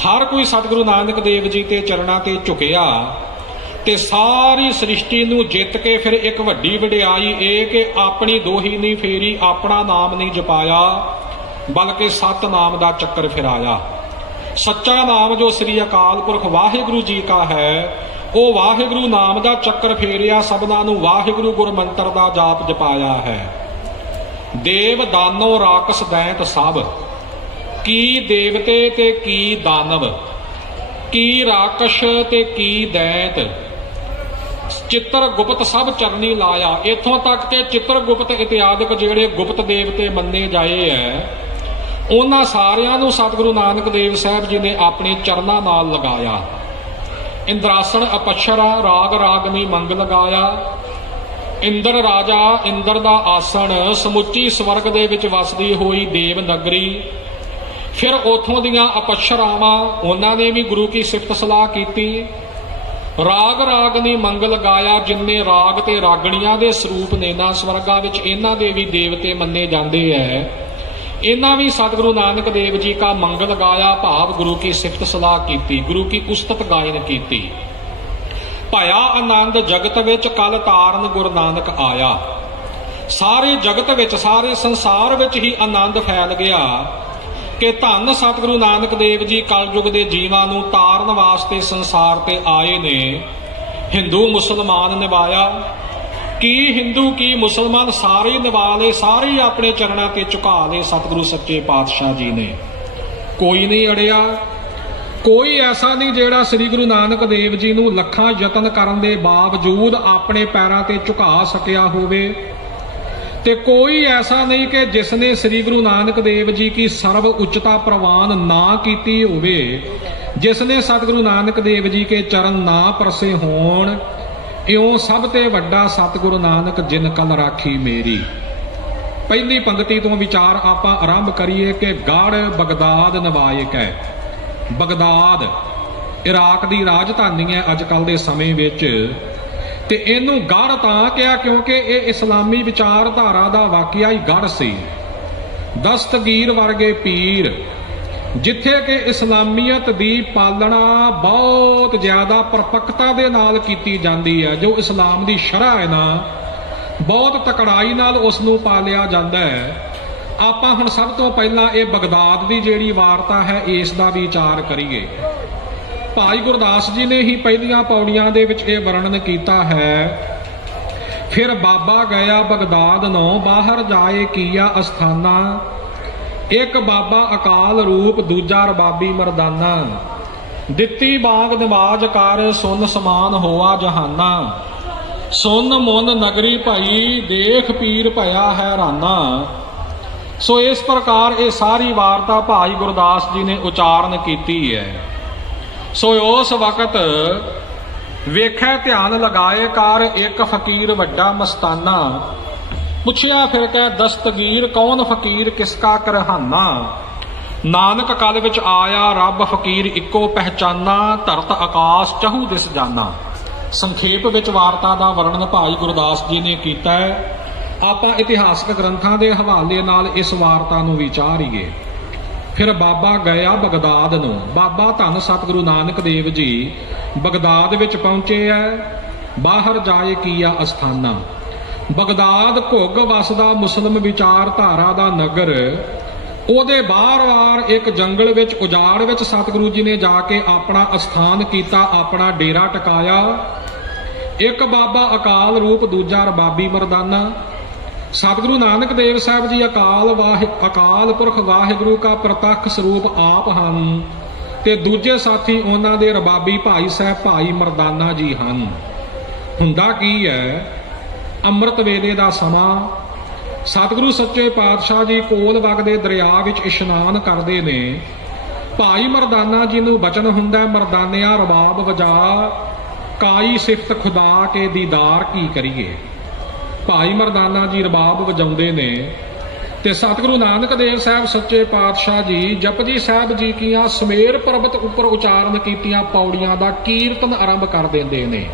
हर कोई सतगुरु नानक देव जी के चरणों ते झुकिया ते सारी सृष्टि नूं जित के फिर एक वड्डी वडियाई ये कि अपनी दोही नहीं फेरी, अपना नाम नहीं जपाया, बल्कि सत नाम का चक्कर फिराया। सच्चा नाम जो श्री अकाल पुरख वाहिगुरु जी का है, वो वाहिगुरु नाम का चक्कर फेरिया, सबना नूं वाहिगुरु गुर मंत्र का जाप जपाया है। देव दानो राकस दैंत सब, की देवते ते की दानव, की राकश ते की दैंत, चित्र गुप्त सब चरनी लाया। इथों तक के चित्र गुप्त इत्यादि जेड़े गुप्त देवते मन्ने जाए है, उन्हां सारियां नूं सतगुरु नानक देव साहब जी ने अपने चरनां नाल लगाया। इंद्रासन अपक्षरा राग रागनी मंग लगाया। इंद्र राजा इंद्र दा आसन, समुची स्वर्ग दे विच वसदी होई देव नगरी। फिर उथों दियां अपक्षरावां उन्हां ने भी गुरु की सिफत सलाह कीती। राग रागनी मंग लगाया, जिन्ने राग ते रागणियां दे स्वरूप ने ना स्वर्गा विच, इन्हां दे भी देवते मन्ने जांदे है। इन्हां भी सतगुरु नानक देव जी का मंगल गाया, भाव गुरु की सिफत सलाह की, गुरु की उस्तत गायन की। भया आनंद जगत विच कल तारन गुरु नानक आया। सारे जगत विच, सारे संसार विच ही आनंद फैल गया कि धन सतगुरु नानक देव जी कलयुग के जीवां नूं तारन वास्ते संसार ते आए ने। हिंदू मुसलमान निभाया, की हिंदू की मुसलमान सारे निभा ले, सारे अपने चरणों ते झुका ले सतगुरु सच्चे पातशाह जी ने। कोई नहीं अड़िया, कोई ऐसा नहीं जेड़ा श्री गुरु नानक देव जी नूं लखां यतन करन दे बावजूद अपने पैरां ते झुका सकिया होवे, ते कोई ऐसा नहीं कि जिसने श्री गुरु नानक देव जी की सर्व उच्चता प्रवान ना कीती होवे, जिसने सतगुरु नानक देव जी के चरण ना परसे होण। इउं सब ते वड्डा सतगुरु नानक जिन कल राखी मेरी। पहली पंक्ति तो विचार आपां आरंभ करिए कि गढ़ बगदाद नवायक है। बगदाद इराक की राजधानी है अजकल के समय विच, ते इनू गढ़ तां कहा क्योंकि ये इस्लामी विचारधारा का वाकिया ही गढ़ सी। दस्तगीर वर्गे पीर, जिथे कि इस्लामीयत की पालना बहुत ज्यादा परपक्ता दे नाल कीती जाती है। जो इस्लाम की शरह है ना, बहुत तकड़ाई नाल उसनूं पालिया जाता है। आपां हुण सब तो पहला ये बगदाद की जिहड़ी वारता है इस दा विचार करिए। भाई गुरदास जी ने ही पहलियां पौड़ियां दे विच ये वर्णन किया है। फिर बाबा गया बगदाद नो, बाहर जाए किया अस्थाना, एक बाबा अकाल रूप दूजा रबाबी मरदाना, दिती बाग नवाज कर सुन समान होआ जहाना, सुन मुन नगरी भई देख पीर भया हैराना। सो इस प्रकार ये सारी वार्ता भाई गुरदास जी ने उचारण की है। सो उस वक्त वेखै ध्यान लगाए कर एक फकीर वड्डा मस्ताना, पुछया फिर कह दस्तगीर कौन फकीर किसका करहाना। नानक कल विच आया रब फकीर इको पहचाना, धरत आकाश चहू दिस जाना। संखेप विच वार्ता का वर्णन भाई गुरदास जी ने किया है। आपां इतिहासक ग्रंथां दे हवाले नाल इस वार्ता नूं विचारीए। फिर बाबा गया बगदाद नूं, बाबा धन सतगुरु नानक देव जी बगदाद विच पहुंचे है। बाहर जाए किया अस्थाना, बगदाद घुग वसदा मुस्लिम विचारधारा का नगर। ਉਹਦੇ ਬਾਹਰ एक जंगल विच उजाड़ विच सतगुरु जी ने जाके अपना अस्थान किया, अपना डेरा टकाया। एक बाबा अकाल रूप दूजा रबाबी मरदाना। सतगुरु नानक देव साहब जी अकाल पुरख वाहिगुरु का प्रतख स्वरूप आप हैं, ते दूजे साथी उन्हां दे रबाबी भाई साहब भाई मरदाना जी हैं। हुंदा की है, अमृत वेले का समा सतगुरु सच्चे पातशाह जी कोल वगदे दरिया विच इशनान करते ने। भाई मरदाना जी नूं बचन हुंदा, मरदानिया रबाब वजा काई सिफत खुदा के दीदार की करिए। भाई मरदाना जी रबाब वजाउंदे ने ते सतगुरु नानक देव साहब सच्चे पातशाह जी जपजी साहब जी किया समेर पर्वत उपर उचारण कीतियां पौड़ियां दा कीर्तन आरंभ कर देंदे ने।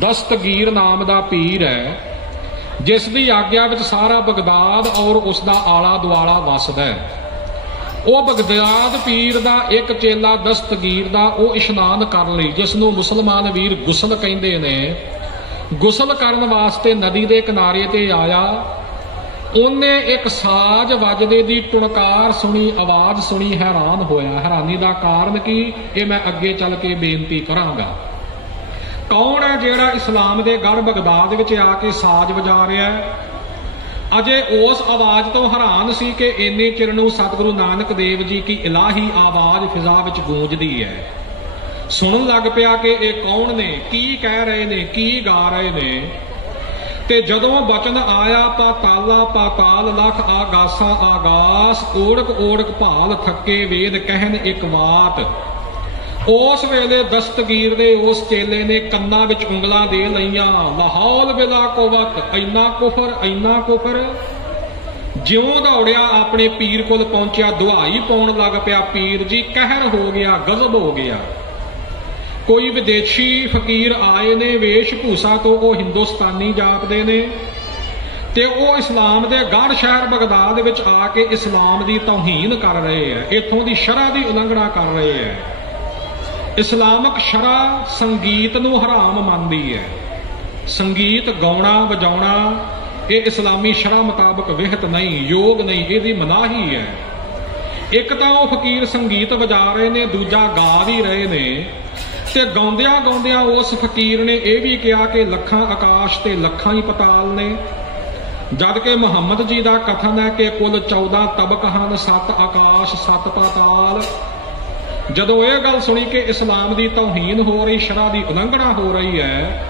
दस्तगीर नाम दा पीर है, जिस दी आग्या विच सारा बगदाद और उसका आला दुआला वसदा है। ਉਹ ਬਗਦਾਦ ਪੀਰ ਦਾ ਇੱਕ ਚੇਲਾ ਦਸਤਗੀਰ ਦਾ ਉਹ ਇਸ਼ਨਾਨ ਕਰਨ ਲਈ, ਜਿਸ ਨੂੰ ਮੁਸਲਮਾਨ ਵੀਰ ਗੁਸਲ ਕਹਿੰਦੇ ਨੇ, ਗੁਸਲ ਕਰਨ ਵਾਸਤੇ ਨਦੀ ਦੇ ਕਿਨਾਰੇ ਤੇ ਆਇਆ। ਉਹਨੇ ਇੱਕ ਸਾਜ਼ ਵੱਜਦੇ ਦੀ ਟੁਣਕਾਰ ਸੁਣੀ, ਆਵਾਜ਼ ਸੁਣੀ, ਹੈਰਾਨ ਹੋਇਆ। ਹੈਰਾਨੀ ਦਾ ਕਾਰਨ ਕੀ, ਇਹ ਮੈਂ ਅੱਗੇ ਚੱਲ ਕੇ ਬੇਨਤੀ ਕਰਾਂਗਾ। ਕੌਣ ਹੈ ਜਿਹੜਾ ਇਸਲਾਮ ਦੇ ਗੜ ਬਗਦਾਦ ਵਿੱਚ ਆ ਕੇ ਸਾਜ਼ ਵਜਾ ਰਿਹਾ? ਅਜੇ ਉਸ ਆਵਾਜ਼ ਤੋਂ ਹੈਰਾਨ ਸੀ ਕਿ ਇੰਨੇ ਚਿਰ ਨੂੰ ਸਤਿਗੁਰੂ ਨਾਨਕ ਦੇਵ ਜੀ ਕੀ ਇਲਾਹੀ ਆਵਾਜ਼ ਫਿਜ਼ਾ ਵਿੱਚ ਗੂੰਜਦੀ ਹੈ। ਸੁਣਨ ਲੱਗ ਪਿਆ ਕਿ ਇਹ ਕੌਣ ਨੇ, ਕੀ ਕਹਿ ਰਹੇ ਨੇ, ਕੀ ਗਾ ਰਹੇ ਨੇ। ਤੇ ਜਦੋਂ ਬਚਨ ਆਇਆ, ਪਾਤਾਲਾ ਪਾਤਾਲ ਲਖ ਆਗਾਸਾ ਆਗਾਸ, ਓੜਕ ਓੜਕ ਭਾਲ ਥੱਕੇ ਵੇਦ ਕਹਿਣ ਇੱਕ ਬਾਤ। ਉਸ ਵੇਲੇ ਦਸਤਗੀਰ ਦੇ ਉਸ ਚੇਲੇ ਨੇ ਕੰਨਾਂ ਵਿੱਚ ਉਂਗਲਾਂ ਦੇ ਲਈਆਂ। ਲਾਹੌਲ ਬਿਲਾ ਕੁਵਤ, ਇੰਨਾ ਕੁਫਰ, ਇੰਨਾ ਕੁਫਰ। ਜਿਉਂ ਦੌੜਿਆ ਆਪਣੇ ਪੀਰ ਕੋਲ ਪਹੁੰਚਿਆ, ਦੁਹਾਈ ਪਾਉਣ ਲੱਗ ਪਿਆ, ਪੀਰ ਜੀ ਕਹਿਰ ਹੋ ਗਿਆ, ਗਜ਼ਬ ਹੋ ਗਿਆ। ਕੋਈ ਵਿਦੇਸ਼ੀ ਫਕੀਰ ਆਏ ਨੇ, ਵੇਸ਼ ਭੂਸਾ ਤੋਂ ਉਹ ਹਿੰਦੁਸਤਾਨੀ ਜਾਪਦੇ ਨੇ, ਤੇ ਉਹ ਇਸਲਾਮ ਦੇ ਗੜ ਸ਼ਹਿਰ ਬਗਦਾਦ ਵਿੱਚ ਆ ਕੇ ਇਸਲਾਮ ਦੀ ਤੌਹੀਨ ਕਰ ਰਹੇ ਹੈ, ਇੱਥੋਂ ਦੀ ਸ਼ਰਅ ਦੀ ਉਲੰਘਣਾ ਕਰ ਰਹੇ ਹੈ। ਇਸਲਾਮਕ ਸ਼ਰਅ ਸੰਗੀਤ ਨੂੰ ਹਰਾਮ ਮੰਨਦੀ ਹੈ। ਸੰਗੀਤ ਗਾਉਣਾ ਵਜਾਉਣਾ ਇਹ ਇਸਲਾਮੀ ਸ਼ਰਅ ਮੁਤਾਬਕ ਵਿਹਤ ਨਹੀਂ, ਯੋਗ ਨਹੀਂ, ਇਹਦੀ ਮਨਾਹੀ ਹੈ। ਇੱਕ ਤਾਂ ਉਹ ਫਕੀਰ ਸੰਗੀਤ ਵਜਾ ਰਹੇ ਨੇ, ਦੂਜਾ ਗਾ ਵੀ ਰਹੇ ਨੇ। ਤੇ ਗਾਉਂਦਿਆਂ ਗਾਉਂਦਿਆਂ ਉਸ ਫਕੀਰ ਨੇ ਇਹ ਵੀ ਕਿਹਾ ਕਿ ਲੱਖਾਂ ਆਕਾਸ਼ ਤੇ ਲੱਖਾਂ ਹੀ ਪਤਾਲ ਨੇ, ਜਦ ਕਿ ਮੁਹੰਮਦ ਜੀ ਦਾ ਕਥਨ ਹੈ ਕਿ ਕੁੱਲ 14 ਤਬਕ ਹਨ, 7 ਆਕਾਸ਼ 7 ਪਾਤਾਲ। ਜਦੋਂ ਇਹ ਗੱਲ ਸੁਣੀ ਕਿ ਇਸਲਾਮ ਦੀ ਤੌਹੀਨ ਹੋ ਰਹੀ, ਸ਼ਰਅ ਦੀ ਉਲੰਘਣਾ ਹੋ ਰਹੀ ਹੈ,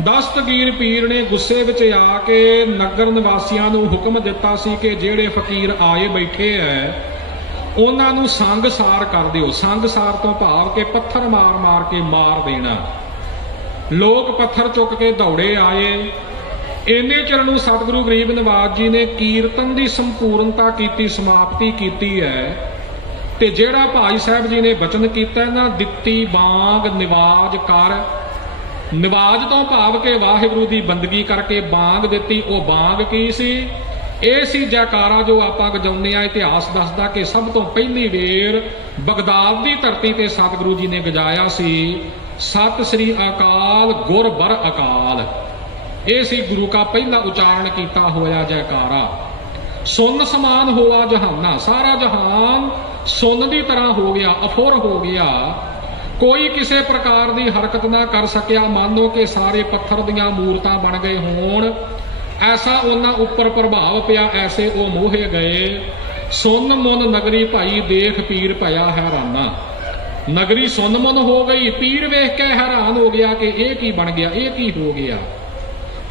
ਦਸਤਗੀਰ ਪੀਰ ਨੇ ਗੁੱਸੇ ਵਿੱਚ ਆ ਕੇ ਨਗਰ ਨਿਵਾਸੀਆਂ ਨੂੰ ਹੁਕਮ ਦਿੱਤਾ ਸੀ ਕਿ ਜਿਹੜੇ ਫਕੀਰ ਆਏ ਬੈਠੇ ਐ ਉਹਨਾਂ ਨੂੰ ਸੰਗਸਾਰ ਕਰ ਦਿਓ। ਸੰਗਸਾਰ ਤੋਂ ਭਾਵ ਕਿ ਪੱਥਰ ਮਾਰ ਮਾਰ ਕੇ ਮਾਰ ਦੇਣਾ। ਲੋਕ ਪੱਥਰ ਚੁੱਕ ਕੇ ਦੌੜੇ ਆਏ। ਇੰਨੇ ਚਿਰ ਨੂੰ ਸਤਿਗੁਰੂ ਗਰੀਬ ਨਵਾਜ ਜੀ ਨੇ ਕੀਰਤਨ ਦੀ ਸੰਪੂਰਨਤਾ ਕੀਤੀ, ਸਮਾਪਤੀ ਕੀਤੀ ਹੈ। ਤੇ ਜਿਹੜਾ ਭਾਈ ਸਾਹਿਬ ਜੀ ਨੇ ਬਚਨ ਕੀਤਾ ਨਾ, ਦਿੱਤੀ ਬਾਂਗ ਨਿਵਾਜ ਕਰ। ਨਿਵਾਜ ਤੋਂ ਭਾਵ ਕਿ ਵਾਹਿਗੁਰੂ ਦੀ ਬੰਦਗੀ ਕਰਕੇ ਬਾਂਗ ਦਿੱਤੀ। ਉਹ ਬਾਂਗ ਕੀ ਸੀ? ਇਹ ਸੀ ਜੈਕਾਰਾ ਜੋ ਆਪਾਂ ਗਜਾਉਂਦੇ ਆ। ਇਤਿਹਾਸ ਦੱਸਦਾ ਕਿ ਸਭ ਤੋਂ ਪਹਿਲੀ ਵੇਰ ਬਗਦਾਦ ਦੀ ਧਰਤੀ ਤੇ ਸਤਿਗੁਰੂ ਜੀ ਨੇ ਗਜਾਇਆ ਸੀ, ਸਤਿ ਸ੍ਰੀ ਅਕਾਲ ਗੁਰ ਬਰ ਅਕਾਲ। ਇਹ ਸੀ ਗੁਰੂ ਕਾ ਪਹਿਲਾ ਉਚਾਰਨ ਕੀਤਾ ਹੋਇਆ ਜੈਕਾਰਾ। ਸੁਨ ਸਮਾਨ ਹੋਆ ਜਹਾਨਾ, ਸਾਰਾ ਜਹਾਨ ਸੁਨ ਦੀ ਤਰ੍ਹਾਂ ਹੋ ਗਿਆ, ਅਫੁਰ ਹੋ ਗਿਆ। ਕੋਈ ਕਿਸੇ ਪ੍ਰਕਾਰ ਦੀ ਹਰਕਤ ਨਾ ਕਰ ਸਕਿਆ, ਮਾਨੋ ਕਿ ਸਾਰੇ ਪੱਥਰ ਦੀਆਂ ਮੂਰਤਾਂ ਬਣ ਗਏ ਹੋਣ। ਐਸਾ ਉਹਨਾਂ ਉੱਪਰ ਪ੍ਰਭਾਵ ਪਿਆ, ਐਸੇ ਉਹ ਮੋਹੇ ਗਏ। ਸੁਨ ਮੁਨ ਨਗਰੀ ਭਾਈ ਦੇਖ ਪੀਰ ਭਇਆ ਹੈਰਾਨਾ। ਨਗਰੀ ਸੁਨ ਮੁਨ ਹੋ ਗਈ, ਪੀਰ ਵੇਖ ਕੇ ਹੈਰਾਨ ਹੋ ਗਿਆ ਕਿ ਇਹ ਕੀ ਬਣ ਗਿਆ, ਇਹ ਕੀ ਹੋ ਗਿਆ।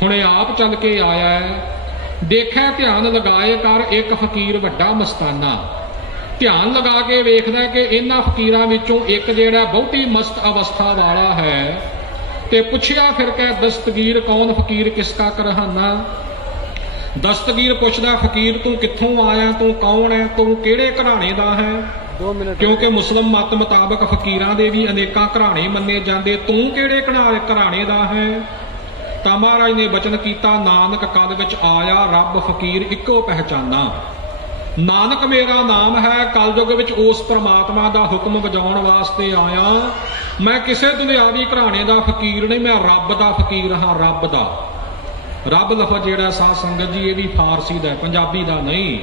ਹੁਣ ਇਹ ਆਪ ਚੱਲ ਕੇ ਆਇਆ ਹੈ। ਦੇਖਿਆ ਧਿਆਨ ਲਗਾਏ ਕਰ, ਇੱਕ ਫਕੀਰ ਵੱਡਾ ਮਸਤਾਨਾ ਧਿਆਨ ਲਗਾ ਕੇ ਵੇਖਦਾ ਕਿ ਇਹਨਾਂ ਫਕੀਰਾਂ ਵਿੱਚੋਂ ਇੱਕ ਜਿਹੜਾ ਬਹੁਤੀ ਮਸਤ ਅਵਸਥਾ ਵਾਲਾ ਹੈ। ਤੇ ਪੁੱਛਿਆ ਫਿਰ ਕਿ ਦਸਤਗੀਰ ਕੌਣ ਫਕੀਰ ਕਿਸਕਾ ਕਰਹਾਨਾ। ਦਸਤਗੀਰ ਪੁੱਛਦਾ, ਫਕੀਰ ਤੂੰ ਕਿੱਥੋਂ ਆਇਆ, ਤੂੰ ਕੌਣ ਹੈ, ਤੂੰ ਕਿਹੜੇ ਘਰਾਣੇ ਦਾ ਹੈ? ਕਿਉਂਕਿ ਮੁਸਲਮ ਮਤ ਮੁਤਾਬਕ ਫਕੀਰਾਂ ਦੇ ਵੀ ਅਨੇਕਾਂ ਘਰਾਣੇ ਮੰਨੇ ਜਾਂਦੇ। ਤੂੰ ਕਿਹੜੇ ਘਰਾਣੇ ਦਾ ਹੈ? ਤਾਂ ਮਹਾਰਾਜ ਨੇ ਬਚਨ ਕੀਤਾ, ਨਾਨਕ ਕਦ ਵਿੱਚ ਆਇਆ ਰੱਬ ਫਕੀਰ ਇੱਕੋ ਪਹਿਚਾਨਾ। ਨਾਨਕ ਮੇਰਾ ਨਾਮ ਹੈ। ਕਲਯੁਗ ਵਿੱਚ ਉਸ ਪ੍ਰਮਾਤਮਾ ਦਾ ਹੁਕਮ ਵਜਾਉਣ ਵਾਸਤੇ ਆਇਆ। ਮੈਂ ਕਿਸੇ ਦੁਨਿਆਵੀ ਘਰਾਣੇ ਦਾ ਫਕੀਰ ਨਹੀਂ, ਮੈਂ ਰੱਬ ਦਾ ਫਕੀਰ ਹਾਂ। ਰੱਬ ਦਾ, ਰੱਬ ਲਫ਼ਜ਼ ਜਿਹੜਾ ਸਾਧ ਸੰਗਤ ਜੀ ਇਹ ਵੀ ਫਾਰਸੀ ਦਾ, ਪੰਜਾਬੀ ਦਾ ਨਹੀਂ।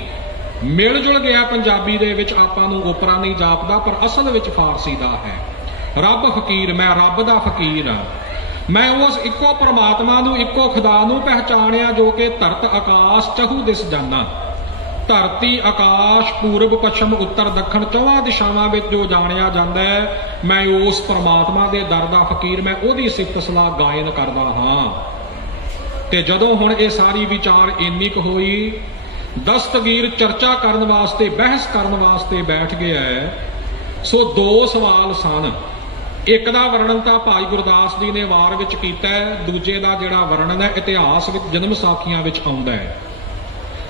ਮਿਲ ਜੁਲ ਗਿਆ ਪੰਜਾਬੀ ਦੇ ਵਿੱਚ, ਆਪਾਂ ਨੂੰ ਓਪਰਾ ਨਹੀਂ ਜਾਪਦਾ, ਪਰ ਅਸਲ ਵਿੱਚ ਫਾਰਸੀ ਦਾ ਹੈ। ਰੱਬ ਫਕੀਰ, ਮੈਂ ਰੱਬ ਦਾ ਫਕੀਰ ਹਾਂ। ਮੈਂ ਉਸ ਇੱਕੋ ਪ੍ਰਮਾਤਮਾ ਨੂੰ, ਇੱਕੋ ਖੁਦਾ ਨੂੰ ਪਹਿਚਾਣਿਆ ਜੋ ਕਿ ਧਰਤ ਆਕਾਸ਼ ਚਹੂ ਦਿਸ ਜਾਨਾ। ਧਰਤੀ ਆਕਾਸ਼ ਪੂਰਬ ਪੱਛਮ ਉੱਤਰ ਦੱਖਣ ਚੌਹਾਂ ਦਿਸ਼ਾਵਾਂ ਵਿੱਚ ਜੋ ਜਾਣਿਆ ਜਾਂਦਾ ਹੈ, ਮੈਂ ਉਸ ਪਰਮਾਤਮਾ ਦੇ ਦਰ ਦਾ ਫਕੀਰ, ਮੈਂ ਉਹਦੀ ਸਿਫਤ ਸਲਾਹ ਗਾਇਨ ਕਰਦਾ ਹਾਂ। ਤੇ ਜਦੋਂ ਹੁਣ ਇਹ ਸਾਰੀ ਵਿਚਾਰ ਇੰਨੀ ਕੁ ਹੋਈ, ਦਸਤਗੀਰ ਚਰਚਾ ਕਰਨ ਵਾਸਤੇ, ਬਹਿਸ ਕਰਨ ਵਾਸਤੇ ਬੈਠ ਗਿਆ। ਸੋ ਦੋ ਸਵਾਲ ਸਨ। ਇੱਕ ਦਾ ਵਰਣਨ ਤਾਂ ਭਾਈ ਗੁਰਦਾਸ ਜੀ ਨੇ ਵਾਰ ਵਿੱਚ ਕੀਤਾ, ਦੂਜੇ ਦਾ ਜਿਹੜਾ ਵਰਣਨ ਹੈ ਇਤਿਹਾਸ ਵਿੱਚ ਜਨਮ ਸਾਖੀਆਂ ਵਿੱਚ ਆਉਂਦਾ ਹੈ।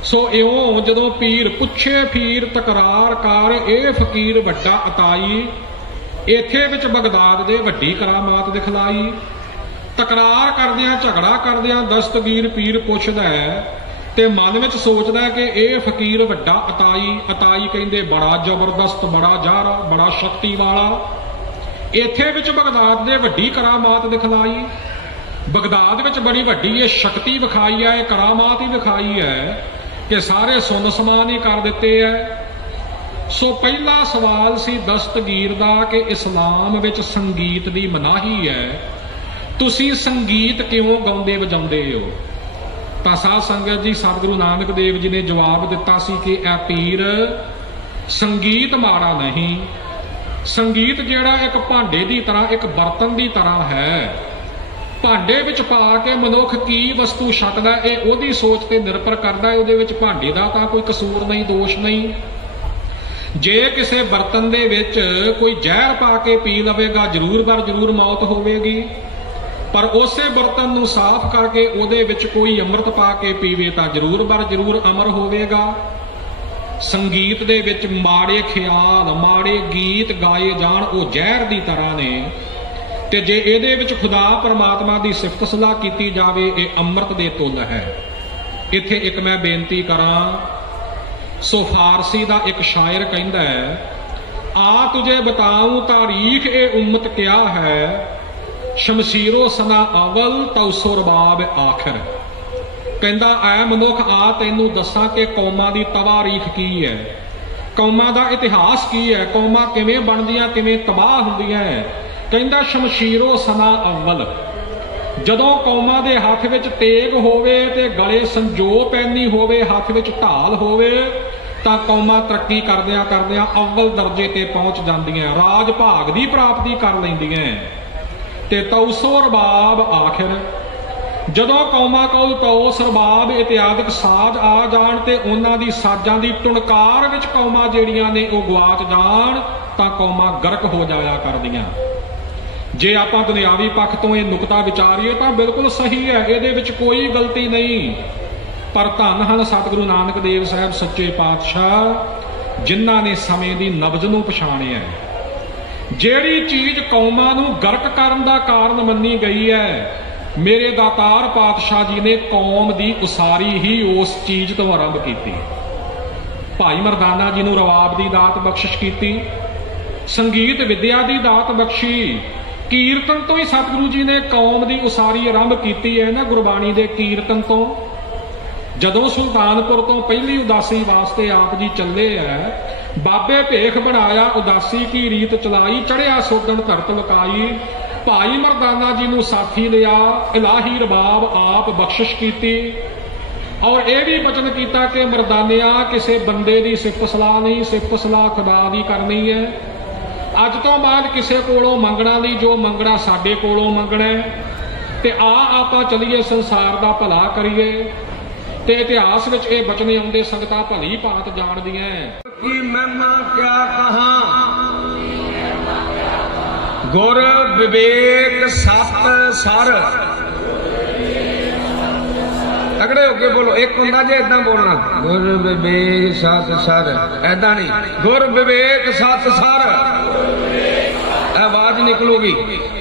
ਸੋ ਇਉਂ ਜਦੋਂ ਪੀਰ ਪੁੱਛੇ ਫੀਰ ਤਕਰਾਰ ਕਰ, ਇਹ ਫਕੀਰ ਵੱਡਾ ਅਤਾਈ, ਇੱਥੇ ਵਿੱਚ ਬਗਦਾਦ ਦੇ ਵੱਡੀ ਕਰਾਮਾਤ ਦਿਖਲਾਈ। ਤਕਰਾਰ ਕਰਦਿਆਂ, ਝਗੜਾ ਕਰਦਿਆਂ ਦਸਤਗੀਰ ਪੀਰ ਪੁੱਛਦਾ ਹੈ ਤੇ ਮਨ ਵਿੱਚ ਸੋਚਦਾ ਕਿ ਇਹ ਫਕੀਰ ਵੱਡਾ ਅਤਾਈ ਕਹਿੰਦੇ ਬੜਾ ਜ਼ਬਰਦਸਤ, ਬੜਾ ਜ਼ਾਹਰਾ, ਬੜਾ ਸ਼ਕਤੀ ਵਾਲਾ। ਇੱਥੇ ਵਿੱਚ ਬਗਦਾਦ ਦੇ ਵੱਡੀ ਕਰਾਮਾਤ ਦਿਖਲਾਈ, ਬਗਦਾਦ ਵਿੱਚ ਬੜੀ ਵੱਡੀ ਇਹ ਸ਼ਕਤੀ ਵਿਖਾਈ ਹੈ, ਇਹ ਕਰਾਮਾਤ ਹੀ ਵਿਖਾਈ ਹੈ ਕਿ ਸਾਰੇ ਸੁੰਨ ਸਮਾਨ ਹੀ ਕਰ ਦਿੱਤੇ ਹੈ। ਸੋ ਪਹਿਲਾ ਸਵਾਲ ਸੀ ਦਸਤਗੀਰ ਦਾ ਕਿ ਇਸਲਾਮ ਵਿੱਚ ਸੰਗੀਤ ਦੀ ਮਨਾਹੀ ਹੈ, ਤੁਸੀਂ ਸੰਗੀਤ ਕਿਉਂ ਗਾਉਂਦੇ ਵਜਾਉਂਦੇ ਹੋ? ਤਾਂ ਸਾਧ ਸੰਗਤ ਜੀ, ਸਤਿਗੁਰੂ ਨਾਨਕ ਦੇਵ ਜੀ ਨੇ ਜਵਾਬ ਦਿੱਤਾ ਸੀ ਕਿ ਇਹ ਪੀਰ ਸੰਗੀਤ ਮਾੜਾ ਨਹੀਂ, ਸੰਗੀਤ ਜਿਹੜਾ ਇੱਕ ਭਾਂਡੇ ਦੀ ਤਰ੍ਹਾਂ, ਇੱਕ ਬਰਤਨ ਦੀ ਤਰ੍ਹਾਂ ਹੈ। ਭਾਂਡੇ ਵਿੱਚ ਪਾ ਕੇ ਮਨੁੱਖ ਕੀ ਵਸਤੂ ਛਕਦਾ ਇਹ ਉਹਦੀ ਸੋਚ ਤੇ ਨਿਰਭਰ ਕਰਦਾ ਹੈ, ਉਹਦੇ ਵਿੱਚ ਭਾਂਡੇ ਦਾ ਤਾਂ ਕੋਈ ਕਸੂਰ ਨਹੀਂ, ਦੋਸ਼ ਨਹੀਂ। ਜੇ ਕਿਸੇ ਬਰਤਨ ਦੇ ਵਿੱਚ ਕੋਈ ਜ਼ਹਿਰ ਪਾ ਕੇ ਪੀ ਲਵੇਗਾ ਜ਼ਰੂਰ ਬਰ ਜ਼ਰੂਰ ਮੌਤ ਹੋਵੇਗੀ, ਪਰ ਉਸੇ ਬਰਤਨ ਨੂੰ ਸਾਫ਼ ਕਰਕੇ ਉਹਦੇ ਵਿੱਚ ਕੋਈ ਅੰਮ੍ਰਿਤ ਪਾ ਕੇ ਪੀਵੇ ਤਾਂ ਜ਼ਰੂਰ ਬਰ ਜ਼ਰੂਰ ਅਮਰ ਹੋਵੇਗਾ। ਸੰਗੀਤ ਦੇ ਵਿੱਚ ਮਾੜੇ ਖਿਆਲ, ਮਾੜੇ ਗੀਤ ਗਾਏ ਜਾਣ, ਉਹ ਜ਼ਹਿਰ ਦੀ ਤਰ੍ਹਾਂ ਨੇ, ਤੇ ਜੇ ਇਹਦੇ ਵਿੱਚ ਖੁਦਾ ਪਰਮਾਤਮਾ ਦੀ ਸਿਫਤ ਸਲਾਹ ਕੀਤੀ ਜਾਵੇ ਇਹ ਅੰਮ੍ਰਿਤ ਦੇ ਤੁੱਲ ਹੈ। ਇੱਥੇ ਇੱਕ ਮੈਂ ਬੇਨਤੀ ਕਰਾਂ, ਸੋ ਫਾਰਸੀ ਦਾ ਇੱਕ ਸ਼ਾਇਰ ਕਹਿੰਦਾ ਹੈ, ਆ ਤੁਝੇ ਬਤਾਊਂ ਤਾਰੀਖ ਇਹ ਉਮਤ ਕਿਆ ਹੈ, ਸ਼ਮਸ਼ੀਰੋ ਸਨਾ ਅਵਲ ਤਉਸੋ ਰਬਾਬ ਆਖਰ। ਕਹਿੰਦਾ ਐ ਮਨੁੱਖ ਆ ਤੈਨੂੰ ਦੱਸਾਂ ਕਿ ਕੌਮਾਂ ਦੀ ਤਵਾਰੀਖ ਕੀ ਹੈ, ਕੌਮਾਂ ਦਾ ਇਤਿਹਾਸ ਕੀ ਹੈ, ਕੌਮਾਂ ਕਿਵੇਂ ਬਣਦੀਆਂ, ਕਿਵੇਂ ਤਬਾਹ ਹੁੰਦੀਆਂ। ਕਹਿੰਦਾ ਸ਼ਮਸ਼ੀਰੋ ਸਨਾ ਅਵਲ, ਜਦੋਂ ਕੌਮਾਂ ਦੇ ਹੱਥ ਵਿੱਚ ਤੇਗ ਹੋਵੇ ਤੇ ਗਲੇ ਸੰਜੋ ਪੈਣੀ ਹੋਵੇ, ਹੱਥ ਵਿੱਚ ਢਾਲ ਹੋਵੇ, ਤਾਂ ਕੌਮਾਂ ਤਰੱਕੀ ਕਰਦਿਆਂ ਕਰਦਿਆਂ ਅਵਲ ਦਰਜੇ ਤੇ ਪਹੁੰਚ ਜਾਂਦੀਆਂ, ਰਾਜ ਭਾਗ ਦੀ ਪ੍ਰਾਪਤੀ ਕਰ ਲੈਂਦੀਆਂ। ਤੇ ਤਉਸੋ ਰਬਾਬ ਆਖਿਰ, ਜਦੋਂ ਕੌਮਾਂ ਕੋਲ ਤਉਸ, ਰਬਾਬ ਇਤਿਆਦਿਕ ਸਾਜ਼ ਆ ਜਾਣ ਤੇ ਉਹਨਾਂ ਦੀ ਸਾਜ਼ਾਂ ਦੀ ਟੁਣਕਾਰ ਵਿੱਚ ਕੌਮਾਂ ਜਿਹੜੀਆਂ ਨੇ ਉਹ ਗਵਾਚ ਜਾਣ ਤਾਂ ਕੌਮਾਂ ਗਰਕ ਹੋ ਜਾਇਆ ਕਰਦੀਆਂ। ਜੇ ਆਪਾਂ ਦੁਨਿਆਵੀ ਪੱਖ ਤੋਂ ਇਹ ਨੁਕਤਾ ਵਿਚਾਰੀਏ ਤਾਂ ਬਿਲਕੁਲ ਸਹੀ ਹੈ, ਇਹਦੇ ਵਿੱਚ ਕੋਈ ਗਲਤੀ ਨਹੀਂ। ਪਰ ਧੰਨ ਹਨ ਸਤਿਗੁਰੂ ਨਾਨਕ ਦੇਵ ਸਾਹਿਬ ਸੱਚੇ ਪਾਤਸ਼ਾਹ, ਜਿਨ੍ਹਾਂ ਨੇ ਸਮੇਂ ਦੀ ਨਬਜ਼ ਨੂੰ ਪਛਾਣਿਆ। ਜਿਹੜੀ ਚੀਜ਼ ਕੌਮਾਂ ਨੂੰ ਗਰਕ ਕਰਨ ਦਾ ਕਾਰਨ ਮੰਨੀ ਗਈ ਹੈ, ਮੇਰੇ ਦਾਤਾਰ ਪਾਤਸ਼ਾਹ ਜੀ ਨੇ ਕੌਮ ਦੀ ਉਸਾਰੀ ਹੀ ਉਸ ਚੀਜ਼ ਤੋਂ ਆਰੰਭ ਕੀਤੀ। ਭਾਈ ਮਰਦਾਨਾ ਜੀ ਨੂੰ ਰਵਾਬ ਦੀ ਦਾਤ ਬਖਸ਼ਿਸ਼ ਕੀਤੀ, ਸੰਗੀਤ ਵਿਦਿਆ ਦੀ ਦਾਤ ਬਖਸ਼ੀ, ਕੀਰਤਨ ਤੋਂ ਹੀ ਸਤਿਗੁਰੂ ਜੀ ਨੇ ਕੌਮ ਦੀ ਉਸਾਰੀ ਆਰੰਭ ਕੀਤੀ ਹੈ ਨਾ, ਗੁਰਬਾਣੀ ਦੇ ਕੀਰਤਨ ਤੋਂ। ਜਦੋਂ ਸੁਲਤਾਨਪੁਰ ਤੋਂ ਪਹਿਲੀ ਉਦਾਸੀ ਵਾਸਤੇ ਆਪ ਜੀ ਚੱਲੇ ਹੈ, ਬਾਬੇ ਭੇਖ ਬਣਾਇਆ ਉਦਾਸੀ ਕੀ ਰੀਤ ਚਲਾਈ, ਚੜਿਆ ਸੋਗਣ ਧਰਤ ਲੁਕਾਈ। ਭਾਈ ਮਰਦਾਨਾ ਜੀ ਨੂੰ ਸਾਥੀ ਲਿਆ, ਇਲਾਹੀ ਰਬਾਬ ਆਪ ਬਖਸ਼ਿਸ਼ ਕੀਤੀ, ਔਰ ਇਹ ਵੀ ਬਚਨ ਕੀਤਾ ਕਿ ਮਰਦਾਨਿਆ ਕਿਸੇ ਬੰਦੇ ਦੀ ਸਿਫਤ ਸਲਾਹ ਨਹੀਂ, ਸਿਫਤ ਸਲਾਹ ਖੁਦਾ ਦੀ ਕਰਨੀ ਹੈ। ਅੱਜ ਤੋਂ ਬਾਅਦ ਕਿਸੇ ਕੋਲੋਂ ਮੰਗਣਾ ਨਹੀਂ, ਜੋ ਮੰਗਣਾ ਸਾਡੇ ਕੋਲੋਂ ਮੰਗਣਾ, ਤੇ ਆਪਾਂ ਚੱਲੀਏ ਸੰਸਾਰ ਦਾ ਭਲਾ ਕਰੀਏ। ਤੇ ਇਤਿਹਾਸ ਵਿੱਚ ਇਹ ਬਚਨ ਆਉਂਦੇ, ਸੰਗਤਾਂ ਭਲੀ ਭਾਂਤ ਜਾਣਦੀਆਂ। ਕੀ ਮਹਿਮਾ ਕਿਆ ਕਹਾਂ, ਗੁਰ ਵਿਵੇਕ ਸਤ ਸਰ। ਤਗੜੇ ਹੋ ਕੇ ਬੋਲੋ, ਇੱਕ ਹੁੰਦਾ ਜੇ ਏਦਾਂ ਬੋਲਣਾ, ਗੁਰ ਵਿਵੇਕ ਸਤ ਸਰ, ਏਦਾਂ ਨਹੀਂ, ਗੁਰ ਵਿਵੇਕ ਸਤ ਸਰ, ਆਵਾਜ਼ ਨਿਕਲੂਗੀ।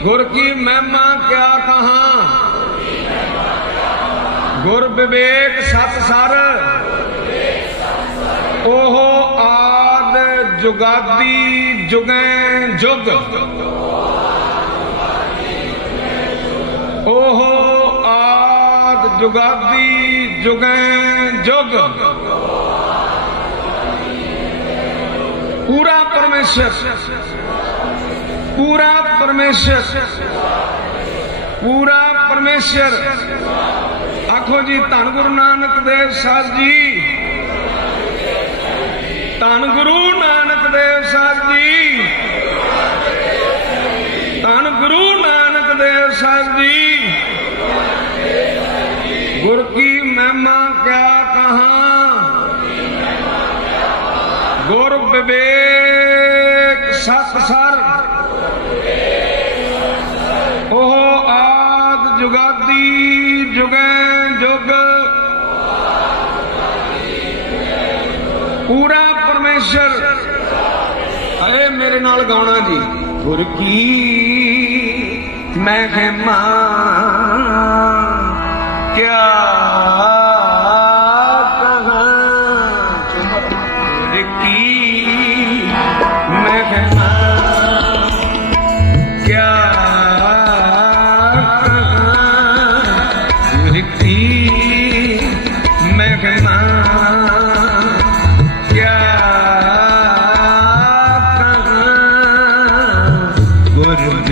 ਗੁਰ ਕੀ ਮਹਿਮਾ ਕਿਆ ਕਹਾਂ, ਗੁਰ ਵਿਵੇਕ ਸਤ ਸਰ, ਉਹ ਆਦ ਜੁਗਾਦੀ ਜੁਗੈ ਜੁਗ, ਉਹ ਆਦ ਜੁਗਾਦੀ ਜੁਗੈ ਜੁਗ। पूरा परमेश्वर, पूरा परमेश्वर, पूरा परमेश्वर। आखो जी धन गुरु नानक देव साहब जी, धन गुरु नानक देव साहब जी, धन गुरु नानक देव साहब जी। गुर की महिमा क्या कहाँ, गुर विवेक सत सर, ओह आद जुगादी जुगै जुग। पूरा परमेश्वर। अरे मेरे नाल गाना जी। गुर की महिमा क्या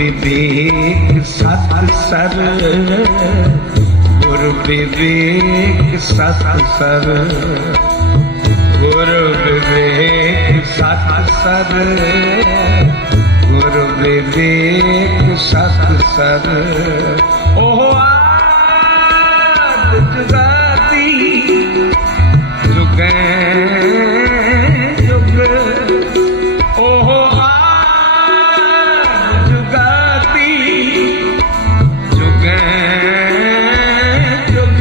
विवेक सत्सर, गुरु विवेक सत्सर, गुरु विवेक सत्सर, गुरु विवेक सत्सर। ओहो आद जुगाती जुगे जुग, ओहो आद जुगाती जुगे जुग।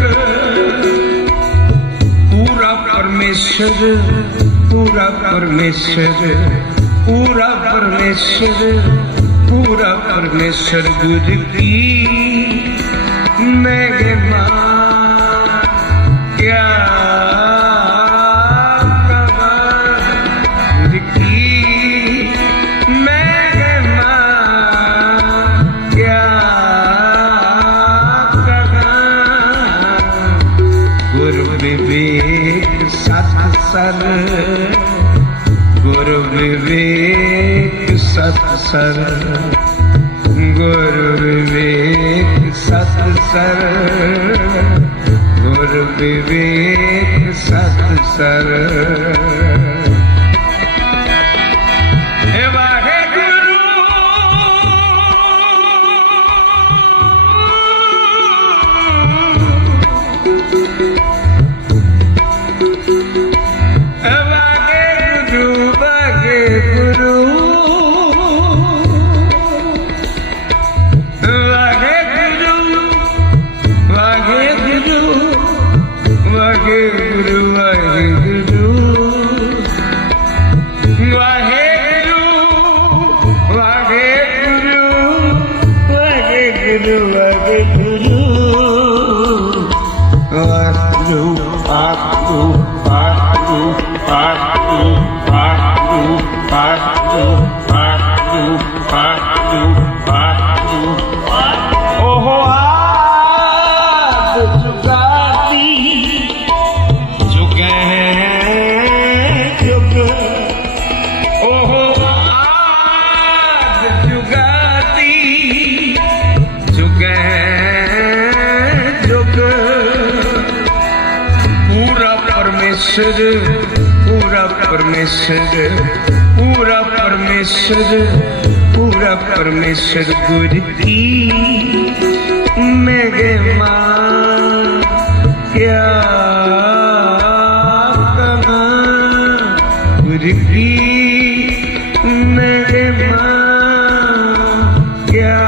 पूरा परमेश्वर, पूरा परमेश्वर, पूरा परमेश्वर, पूरा परमेश्वर गुरु की महिमा क्या गुरु की महिमा क्या गुरु विवेक सत्सर, गुरु विवेक सत्सर, गुरु विवेक सत्सर, गुरु विवेक सत्सर। हे वाहेगुरु पूरा परमेश्वर, पूरा परमेश्वर, पूरा परमेश्वर गुरु की महिमा क्या कमा, गुरु की महिमा क्या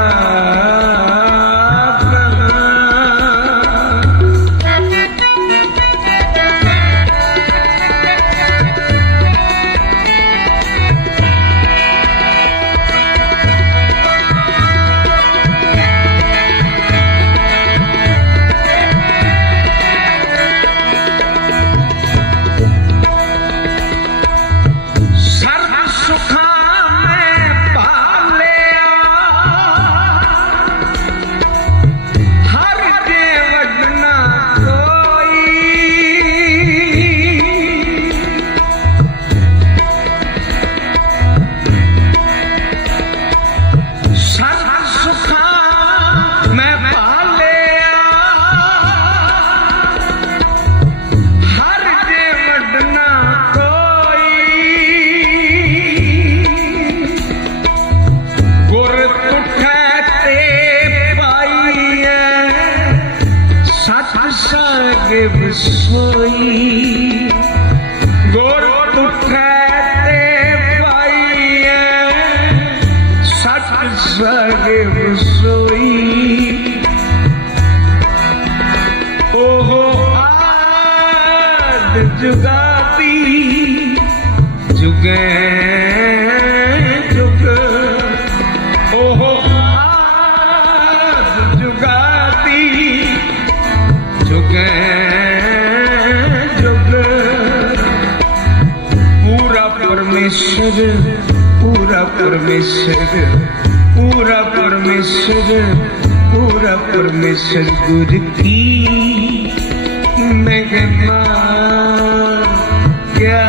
जुगाती जुगे जुग, ओहो आद जुगाती जुगे जुग। पूरा परमेश्वर, पूरा परमेश्वर, पूरा परमेश्वर, पूरा परमेश्वर गुरु की महिमा क्या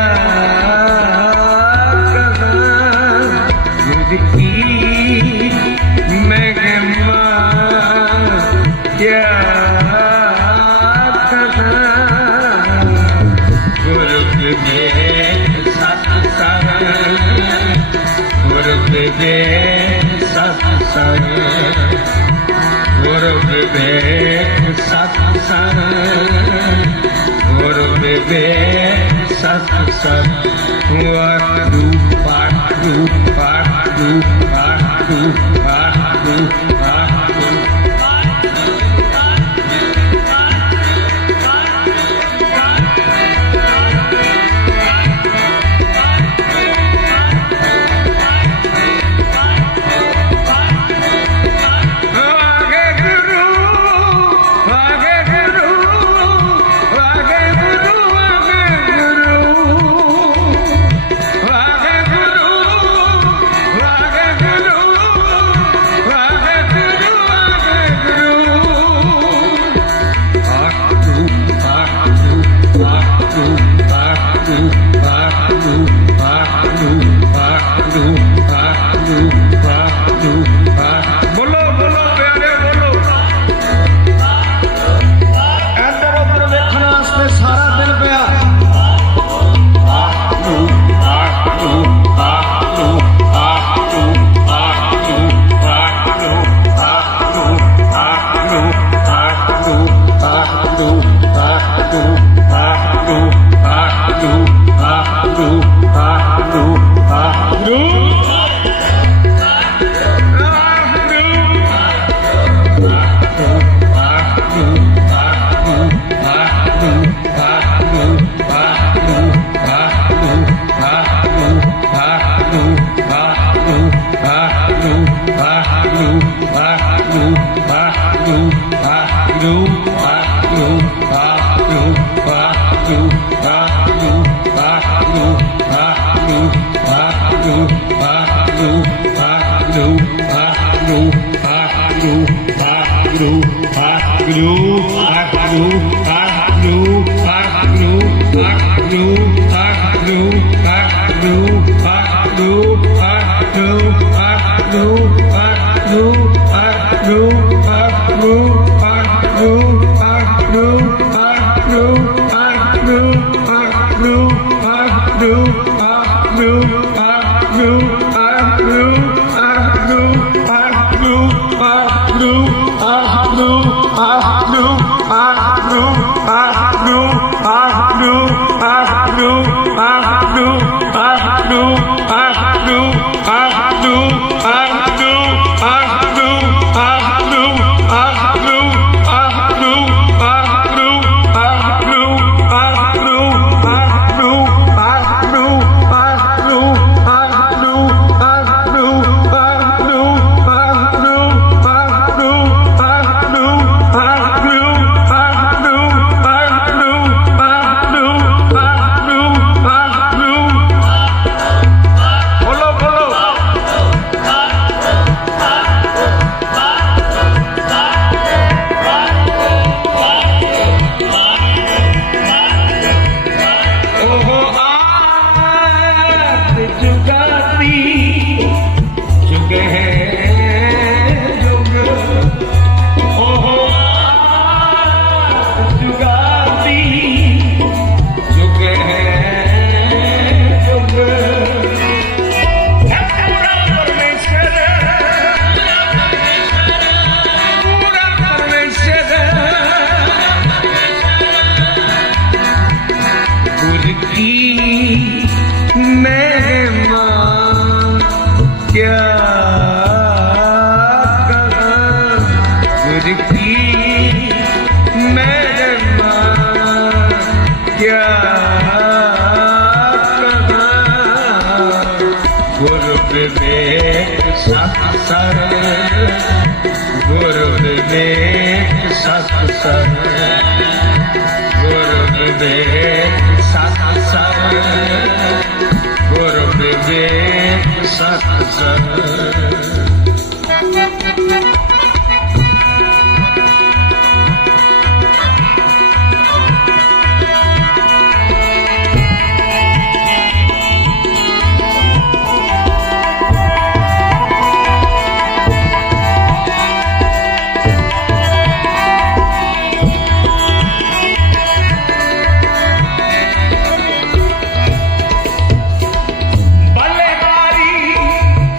कहा, गुरु की विवेक सत्संग, गुरु विवेक सत्संग, गुरु विवेक सत्संग। वाहु वाहु वाहु वाहु वाहु वाहु।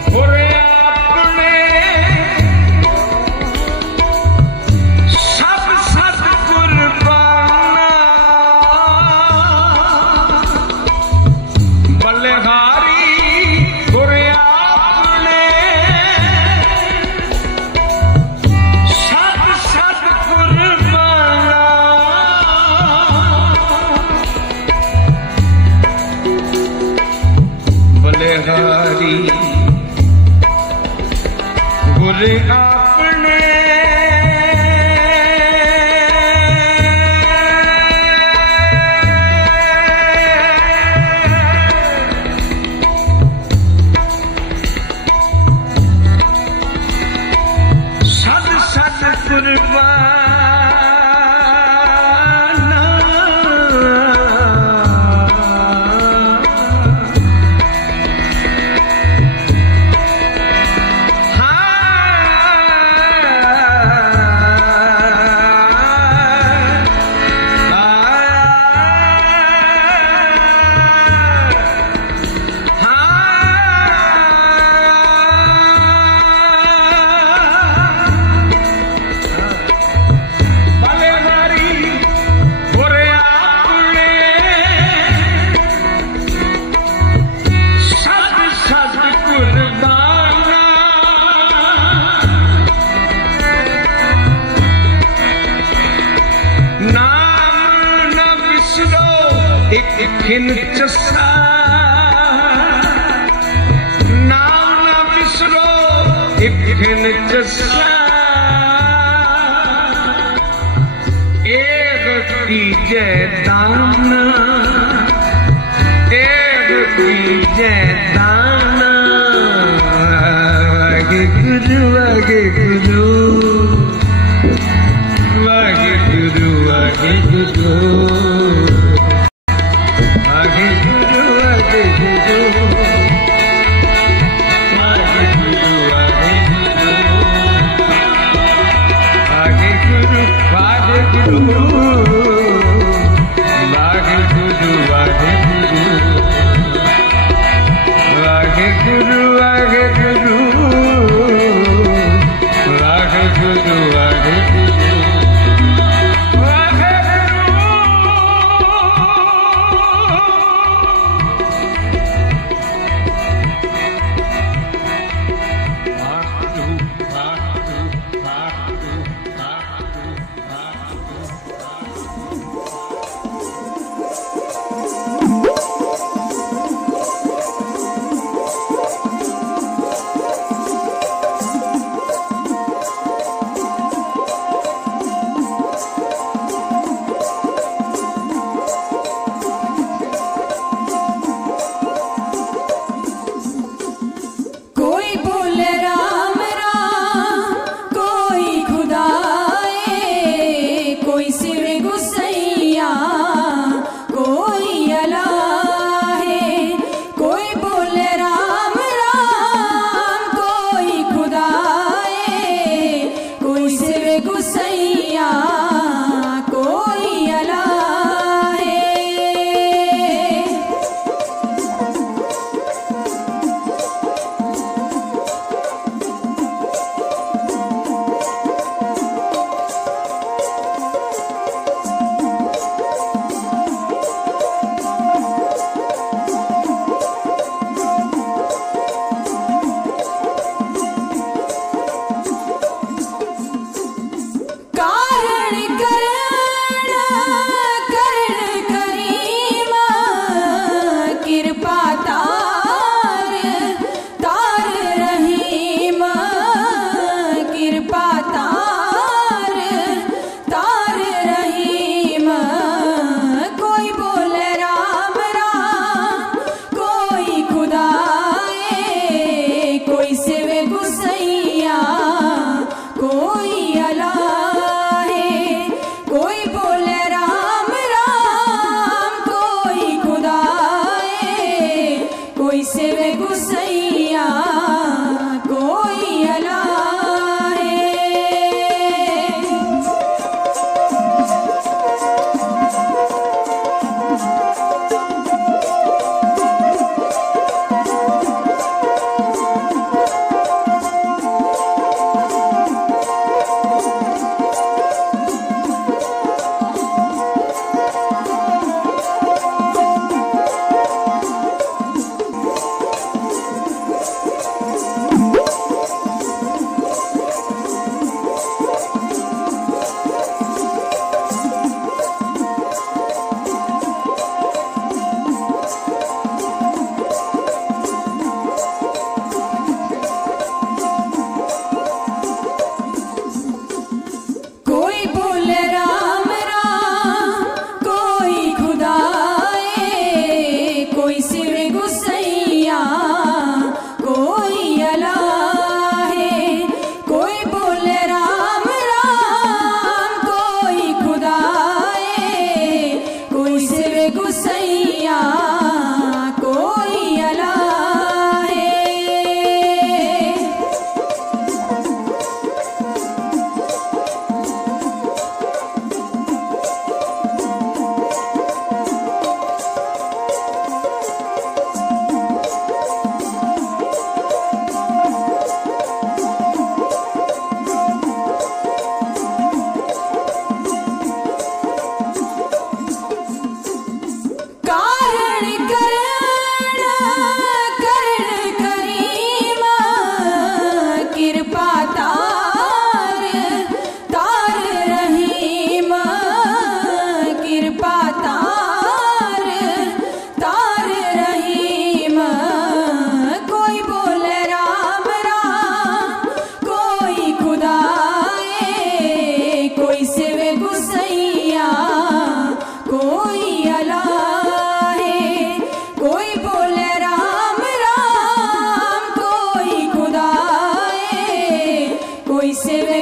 Por गुर आपने सद सद कुर्बाना खिन चसा नाम न बिसरो खिन चसा एक कीजे दाना एक कीजे दाना आगे गुरु आगे गुरु आगे गुरु आगे गुरु आगे गुरु आगे गुरु आगे गुरु आगे गुरु आगे गुरु आगे गुरु आगे गुरु आगे गुरु आगे गुरु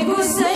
हुसैन